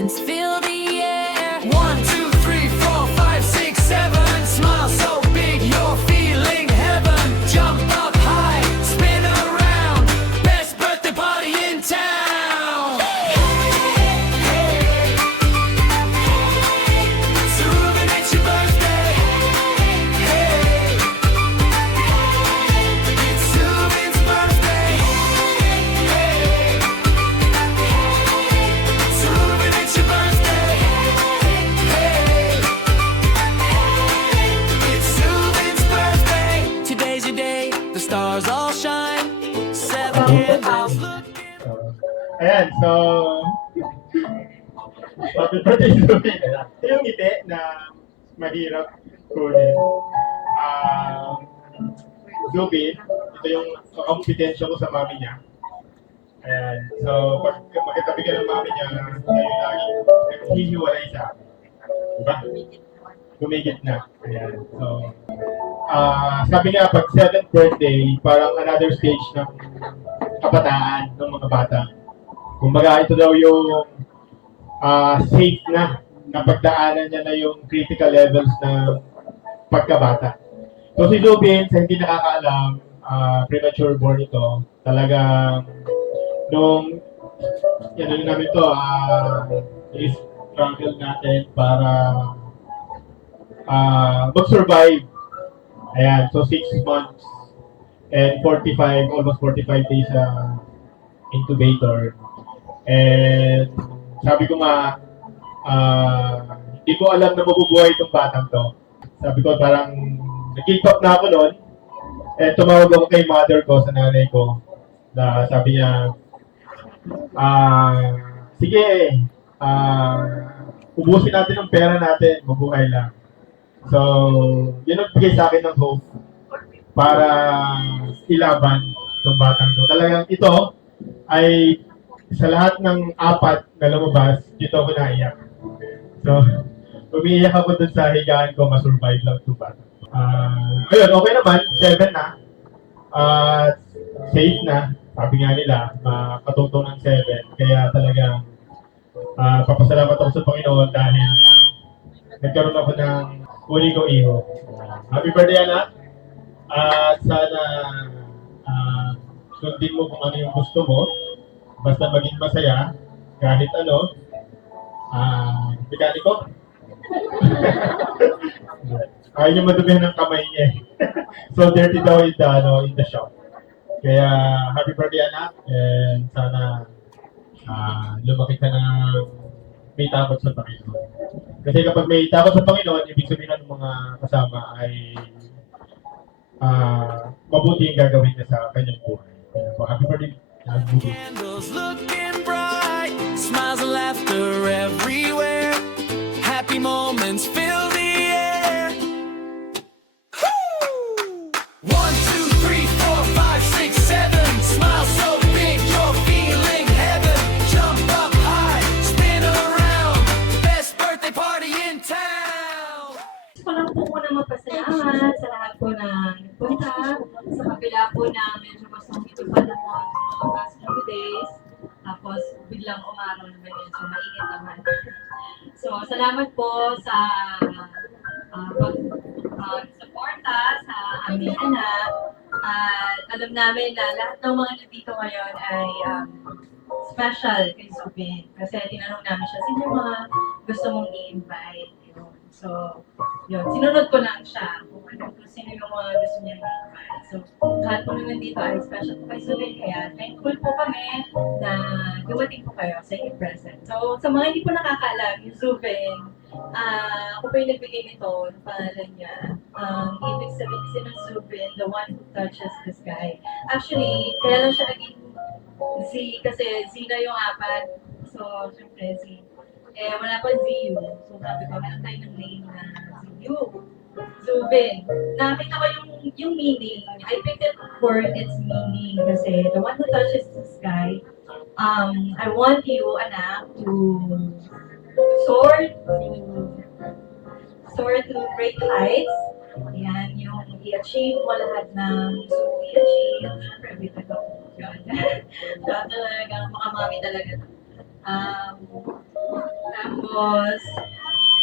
moments fill the air. 1, 2, 3, 4, 5, 6, 7. Smile so big you're feeling heaven. Jump up high, spin around. Best birthday party in town. So Ruben, it's your birthday. It's Ruben's birthday. So Ruben, it's your birthday. It's Ruben's birthday. Today's your day, the stars all shine. 7 candles looking. Ayan, so, happy birthday to me. Ito yung ngiti na mahirap kunin. Zubin, ito yung kakompetensya ko sa mami niya. Ayan, so, pag makitabi ka ng mami niya, kayo lagi naghihiwalay sa amin. Diba? Gumigit na. Ayan, so, sabi nga, pag 7th birthday, parang another stage ng kabataan ng mga bata. Kumbaga, ito daw yung safe na pagdaanan niya na yung critical levels ng pagkabata. So si Zubin, sa hindi nakakaalam, premature born ito. Talagang nung ano namin to, struggle natin para mag-survive. Ayan, so 6 months and 45, almost 45 days incubator. And sabi ko nga, hindi ko alam na mabubuhay itong batang to. Sabi ko parang nag-give up na ako noon. Eh, tumawag ako kay mother ko, sa nanay ko. Na sabi niya, sige, ubusin natin ang pera natin, mabuhay lang. So, yun ang bigay sa akin ng hope para ilaban itong batang to. Talagang ito ay sa lahat ng 4 na lumabas, dito ako naiyak. So, umiiyak ako dun sa higaan ko, masurvive lang ito ba. Ayun, okay naman, 7 na. Safe na, sabi nga nila, makatutong ng 7. Kaya talagang papasalamat ako sa Panginoon dahil nagkaroon ako ng uli kong iho. Happy birthday, anak! At sana sundin mo kung ano yung gusto mo. Basta maging masaya, kahit ano, mekaniko. Ayaw niyo madumihan ng kamay niya. So dirty daw in the shop. Kaya happy birthday, anak, and sana lumaki ka na may takot sa Panginoon. Kasi kapag may takot sa Panginoon, ibig sabihin ng mga kasama ay mabuti yung gagawin niya sa kanyang buhay. Kaya po, happy birthday. Candles looking bright, smiles and laughter everywhere. Happy moments fill the air. Woo! 1, 2, 3, 4, 5, 6, 7. Smile so big you're feeling heaven. Jump up high, spin around. Best birthday party in town. Gusto ko lang po muna magpasalamat sa lahat po na nagpunta. Sa kabila po na medyo masong ito pa naman mga past few days. Tapos biglang umaraw naman yun. So mainit naman. So salamat po sa pag-suporta sa aming anak. At alam namin na lahat ng mga nandito ngayon ay special kay Zubin. Kasi tinanong namin siya, sino yung mga gusto mong i-invite? So, yun. Sinunod ko lang siya kung sino yung mga gusto niya i-invite. So, lahat po naman dito ay special po kay Zubin. Kaya thankful po kami na dumating po kayo sa inyong present. So, sa mga hindi po nakakaalam, yung Zubin, ako po yung nagbigay nito, yung pangalan niya. Ibig sabihin kasi ng Zubin, the one who touches the sky. Actually, kaya lang siya naging Z, kasi Z na yung 4. So, syempre Z. Eh, wala pa ZU. So, sabi ko, meron tayo ng name na ZU. Zubin. Nakita ko yung meaning. I picked it for its meaning kasi the one who touches the sky, I want you, anak, to soar to great heights. Ayan, yung i-achieve mo lahat ng gusto mong i-achieve. Siyempre, bitin ako. Siya talagang makamami talaga. Tapos,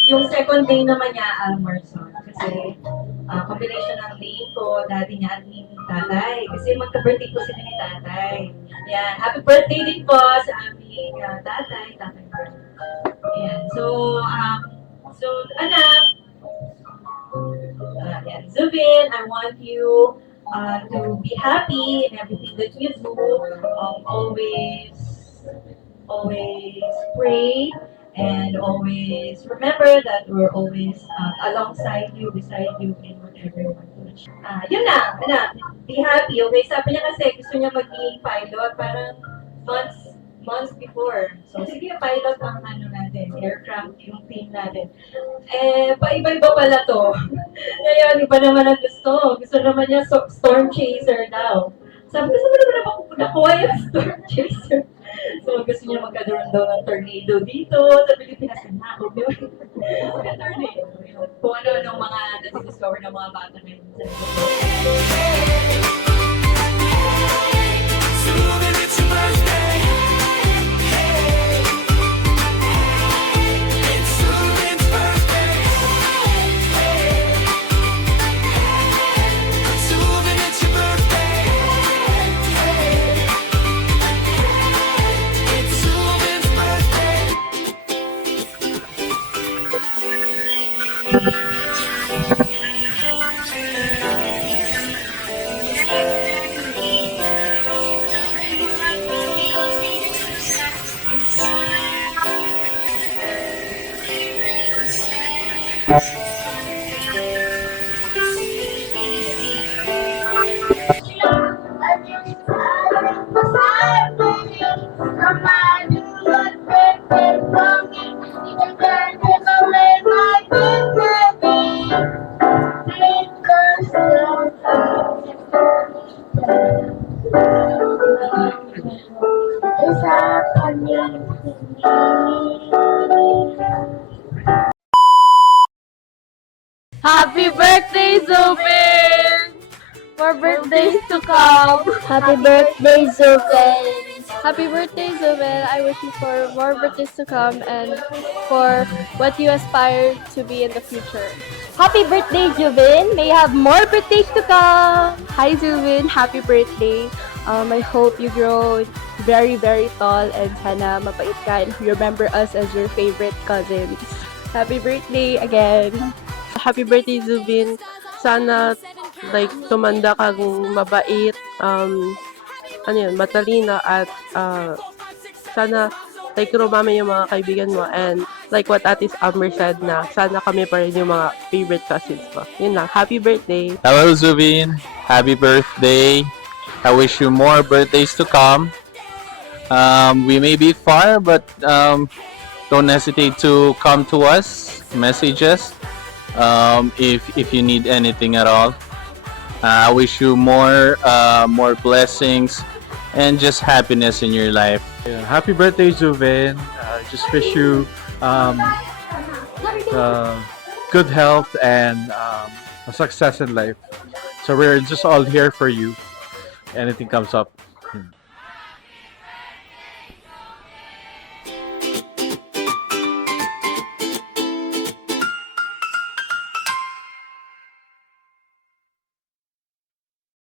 yung second day naman niya, Almerson. Kasi, combination ng name ko, daddy niya at ni tatay. Kasi magka-birthday po sila ni tatay. Yan. Happy birthday din po sa aming tatay ko. Ayan. So, anak, yan. Zubin, I want you to be happy in everything that you do. Always pray and always remember that we're always alongside you, beside you in whatever you want to achieve. Yun na, anak, be happy. Okay, sabi niya kasi gusto niya maging pilot parang months before. So, sige, pilot ang natin, aircraft yung team natin. Paiba-iba pala to. Ngayon, iba naman ang gusto. Gusto naman niya storm chaser daw. Sabi ko, sabi naman ako nakuha yung storm chaser. So, gusto niya magkaroon daw ng tornado dito sa Pilipinas. Nakakot yun. Tornado. Kung ano-ano mga nati-discover ng mga bata ngayon. Zubin, it's your birthday. It's Zubin's birthday. Zubin, it's your birthday. It's Zubin's birthday. Happy birthday, Zubin! More birthdays to come. Happy birthday, Zubin! Happy birthday, Zubin. I wish you for more birthdays to come and for what you aspire to be in the future. Happy birthday, Zubin! May you have more birthdays to come! Hi, Zubin. Happy birthday. I hope you grow very, very tall and sana mapait ka and remember us as your favorite cousins. Happy birthday again. Happy birthday, Zubin. Sana, like, tumanda kang mabait, matalino, at sana, like, rumami yung mga kaibigan mo. And, like what Atis Amber said na, sana kami pa rin yung mga favorite cousins mo. Yun lang. Happy birthday. Hello, Zubin. Happy birthday. I wish you more birthdays to come. We may be far, but don't hesitate to come to us, message us, if you need anything at all. I wish you more blessings and just happiness in your life. Yeah, happy birthday, Zubin. Just wish you good health and a success in life. So we're just all here for you. Anything comes up.